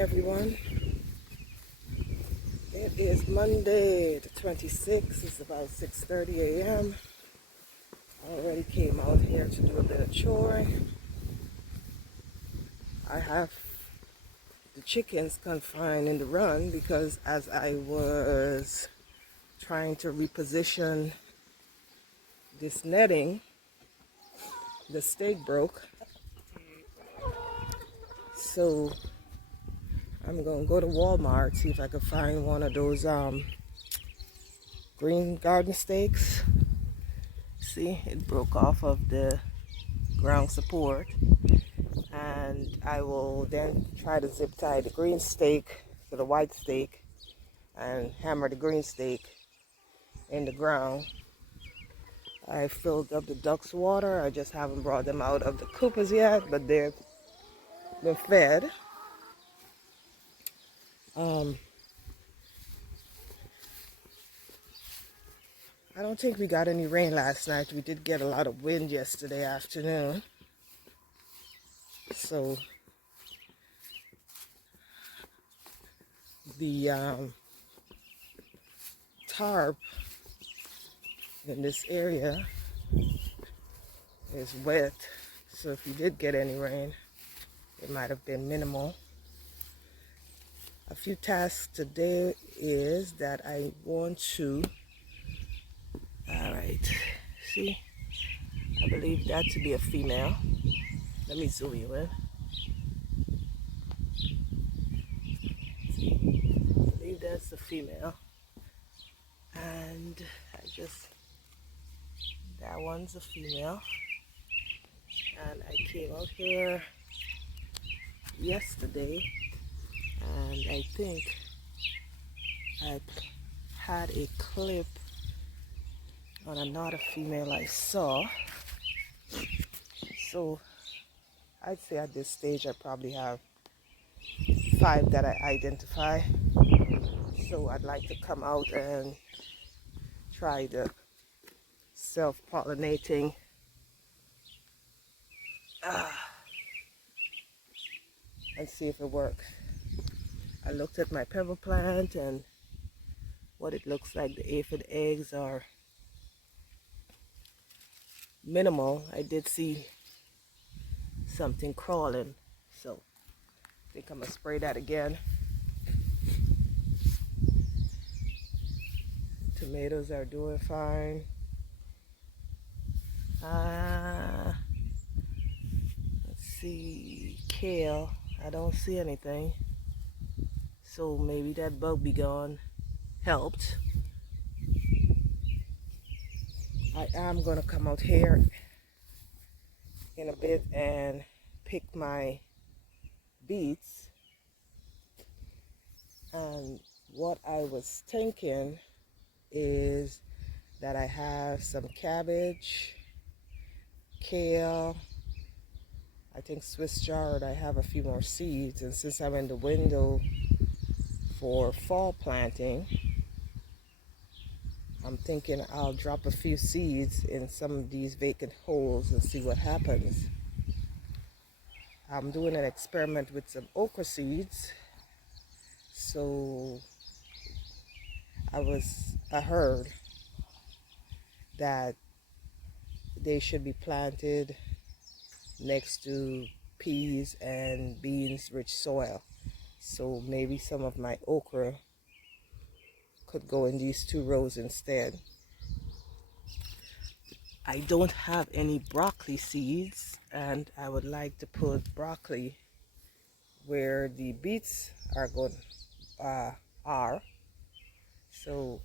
everyone. It is Monday the 26th. It's about 6:30 a.m. I already came out here to do a bit of chore. I have the chickens confined in the run because as I was trying to reposition this netting, the stake broke. So I'm gonna go to Walmart, see if I can find one of those green garden stakes. See, it broke off of the ground support, and I will then try to zip tie the green stake to the white stake and hammer the green stake in the ground. I filled up the ducks water. I just haven't brought them out of the coopers yet, but they've been fed. I don't think we got any rain last night. We did get a lot of wind yesterday afternoon. So the tarp in this area is wet. So if we did get any rain, it might have been minimal. A few tasks today is that I want to, all right, see, I believe that to be a female. Let me zoom you in. See, I believe that's a female. And that one's a female. And I came out here yesterday and I think I had a clip on another female I saw. So I'd say at this stage I probably have 5 that I identify. So I'd like to come out and try the self-pollinating and see if it works. I looked at my pebble plant and what it looks like. The aphid eggs are minimal. I did see something crawling, so I think I'm gonna spray that again. Tomatoes are doing fine. Let's see, kale, I don't see anything, so maybe that bug be gone helped. I am gonna come out here in a bit and pick my beets, and what I was thinking is that I have some cabbage, kale, I think Swiss chard. I have a few more seeds, and since I'm in the window for fall planting, I'm thinking I'll drop a few seeds in some of these vacant holes and see what happens. I'm doing an experiment with some okra seeds. So I heard that they should be planted next to peas and beans rich soil. So maybe some of my okra could go in these 2 rows instead. I don't have any broccoli seeds, and I would like to put broccoli where the beets are going are. So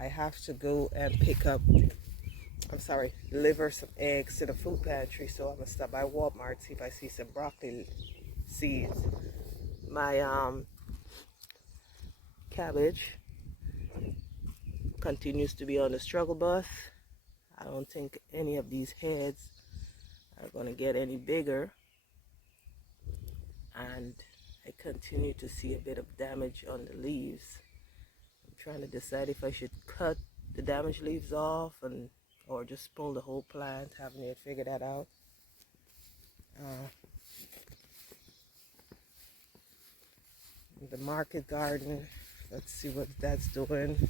I have to go and pick up, deliver some eggs to the food pantry. So I'm gonna stop by Walmart, see if I see some broccoli seeds. My cabbage continues to be on the struggle bus. I don't think any of these heads are going to get any bigger, and I continue to see a bit of damage on the leaves. I'm trying to decide if I should cut the damaged leaves off or just pull the whole plant. Haven't yet figured that out. the market garden. Let's see what that's doing.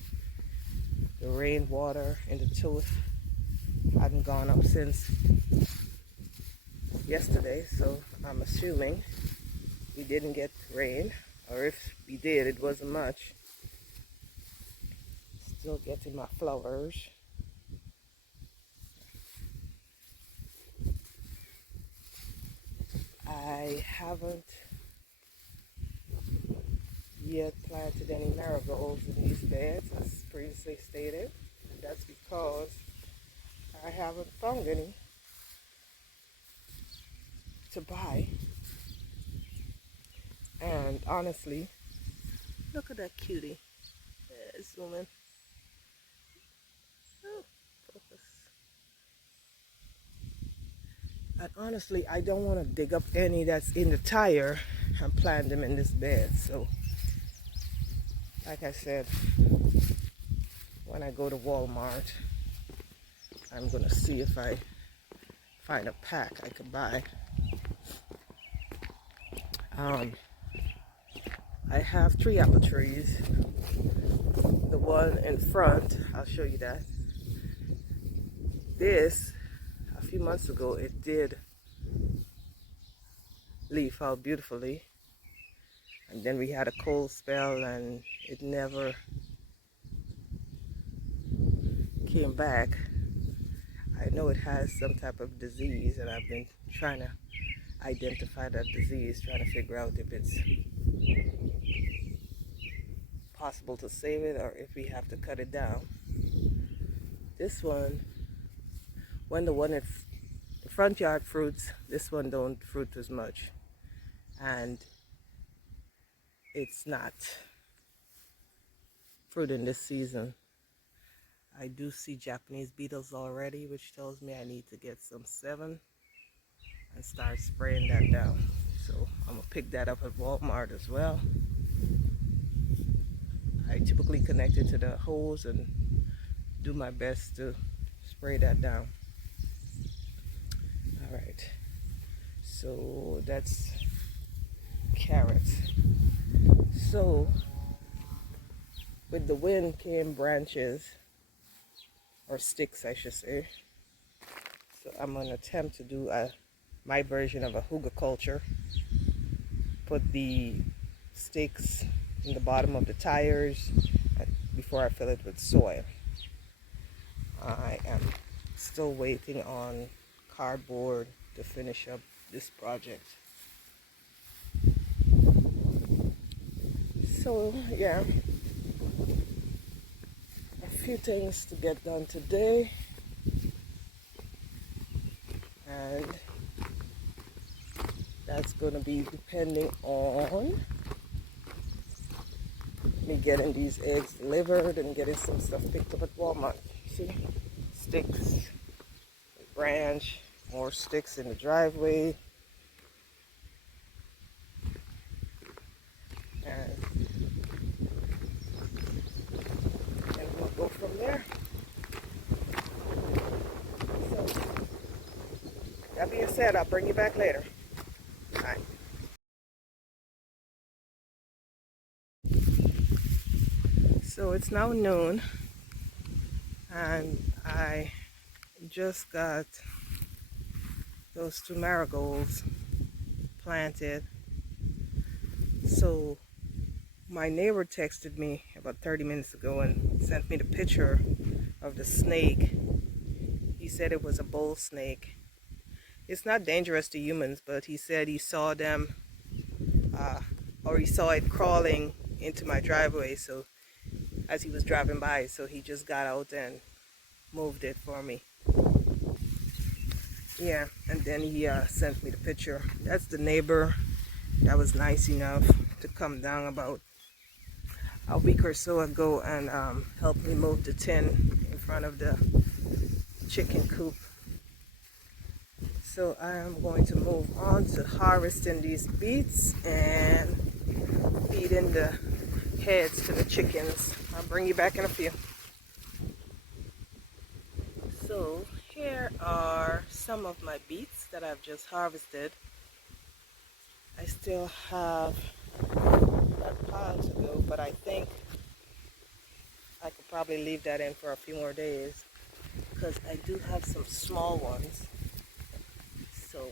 The rainwater in the tooth hadn't gone up since yesterday, so I'm assuming we didn't get rain, or if we did, it wasn't much. Still getting my flowers. I haven't yet planted any marigolds in these beds, as previously stated. And that's because I haven't found any to buy. And honestly, look at that cutie. Zoom in. Oh, focus. And honestly, I don't want to dig up any that's in the tire and plant them in this bed. So, like I said, when I go to Walmart, I'm going to see if I find a pack I could buy. I have 3 apple trees. The one in front, I'll show you that. This, a few months ago, it did leaf out beautifully. And then we had a cold spell and it never came back. I know it has some type of disease, and I've been trying to identify that disease, trying to figure out if it's possible to save it or if we have to cut it down. This one, when the one in the front yard fruits, this one don't fruit as much, and it's not fruiting this season. I do see Japanese beetles already, which tells me I need to get some 7 and start spraying that down. So I'm gonna pick that up at Walmart as well. I typically connect it to the hose and do my best to spray that down. All right, so that's carrots. So with the wind came branches, or sticks I should say. So I'm going to attempt to do my version of a hugelkultur. Put the sticks in the bottom of the tires before I fill it with soil. I am still waiting on cardboard to finish up this project. So yeah, a few things to get done today, and that's going to be depending on me getting these eggs delivered and getting some stuff picked up at Walmart. See, sticks, branch, more sticks in the driveway, and we'll go from there. So that being said, I'll bring you back later. All right. So it's now noon, and I just got those 2 marigolds planted. So my neighbor texted me about 30 minutes ago and sent me the picture of the snake. He said it was a bull snake. It's not dangerous to humans, but he said he saw them, or he saw it crawling into my driveway, so as he was driving by, so he just got out and moved it for me. Yeah, and then he sent me the picture. That's the neighbor that was nice enough to come down about a week or so ago and help me move the tin in front of the chicken coop. So I am going to move on to harvesting these beets and feeding the heads to the chickens. I'll bring you back in a few. So here are some of my beets that I've just harvested. I still have that pile to go, but I think I could probably leave that in for a few more days because I do have some small ones. So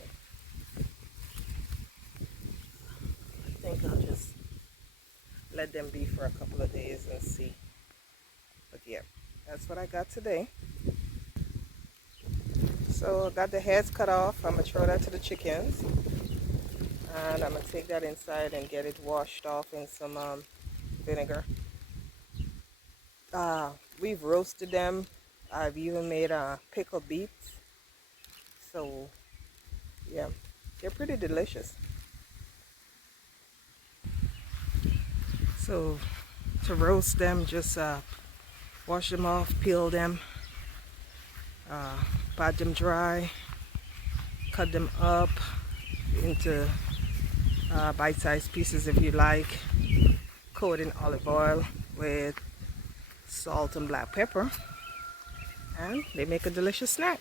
I think I'll just let them be for a couple of days and see. But yeah, that's what I got today. So I got the heads cut off. I'm gonna throw that to the chickens, and I'm gonna take that inside and get it washed off in some vinegar. We've roasted them. I've even made pickled beets. So yeah, they're pretty delicious. So to roast them, just wash them off, peel them, pat them dry, cut them up into bite-sized pieces if you like, coat in olive oil with salt and black pepper, and they make a delicious snack.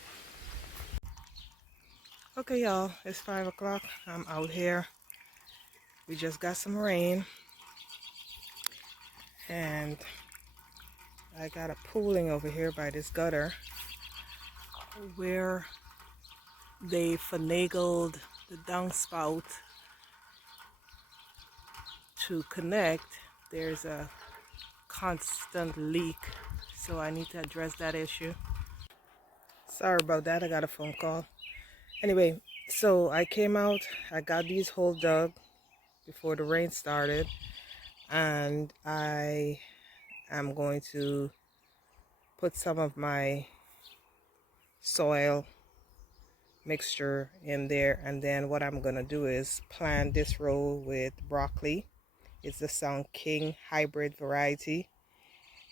Okay y'all, it's 5 o'clock. I'm out here. We just got some rain and I got a pooling over here by this gutter where they finagled the downspout to connect. There's a constant leak, so I need to address that issue. Sorry about that, I got a phone call. Anyway, so I came out, I got these holes dug before the rain started, and I am going to put some of my soil mixture in there, and then what I'm gonna do is plant this row with broccoli. It's the Sound King hybrid variety.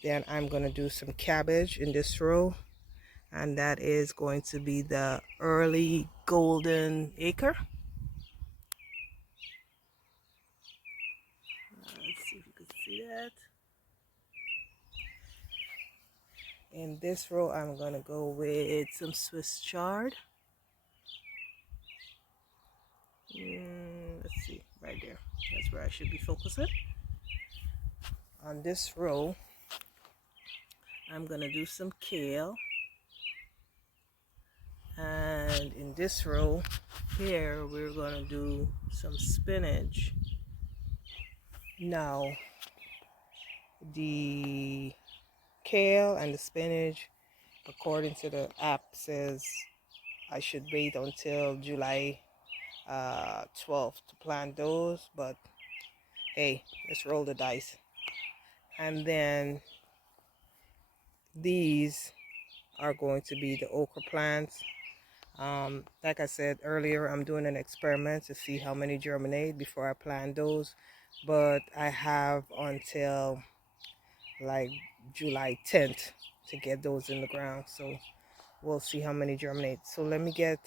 Then I'm gonna do some cabbage in this row, and that is going to be the early golden acre. Let's see if you can see that. In this row, I'm gonna go with some Swiss chard. Let's see, right there. That's where I should be focusing. On this row, I'm gonna do some kale. And in this row here, we're gonna do some spinach. Now, the kale and the spinach, according to the app, says I should wait until July 12th to plant those, but hey, let's roll the dice. And then these are going to be the okra plants. Like I said earlier, I'm doing an experiment to see how many germinate before I plant those, but I have until like July 10th to get those in the ground, so we'll see how many germinate. So let me get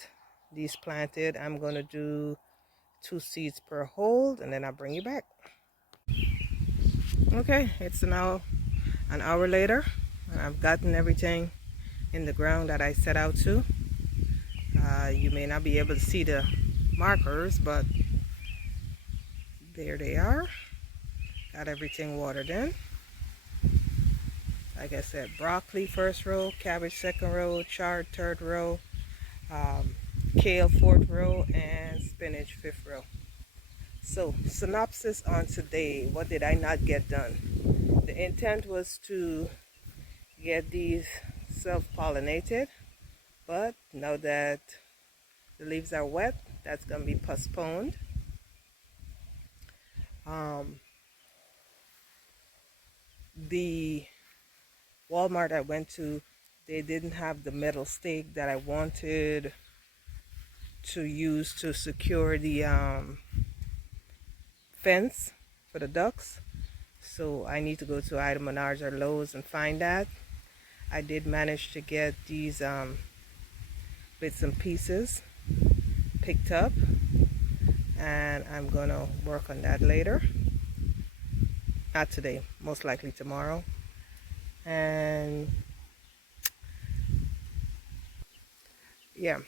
these planted. I'm gonna do 2 seeds per hole, and then I'll bring you back. Okay, it's now an hour later, and I've gotten everything in the ground that I set out to. You may not be able to see the markers, but there they are. Got everything watered in. Like I said, broccoli first row, cabbage second row, chard third row, kale fourth row, and spinach fifth row. So synopsis on today. What did I not get done? The intent was to get these self-pollinated, but now that the leaves are wet, that's going to be postponed. The Walmart I went to, they didn't have the metal stake that I wanted to use to secure the fence for the ducks. So I need to go to either Menards or Lowe's and find that. I did manage to get these bits and pieces picked up, and I'm gonna work on that later. Not today, most likely tomorrow. And yeah,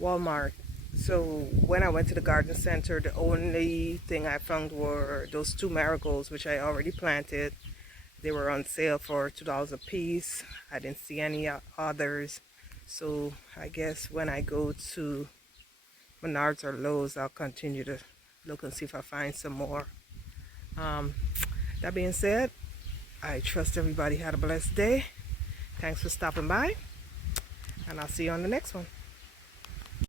Walmart, So when I went to the garden center, the only thing I found were those two marigolds, which I already planted. They were on sale for $2 a piece. I didn't see any others. So I guess when I go to Menards or Lowe's, I'll continue to look and see if I find some more. Um, that being said, I trust everybody had a blessed day. Thanks for stopping by, and I'll see you on the next one.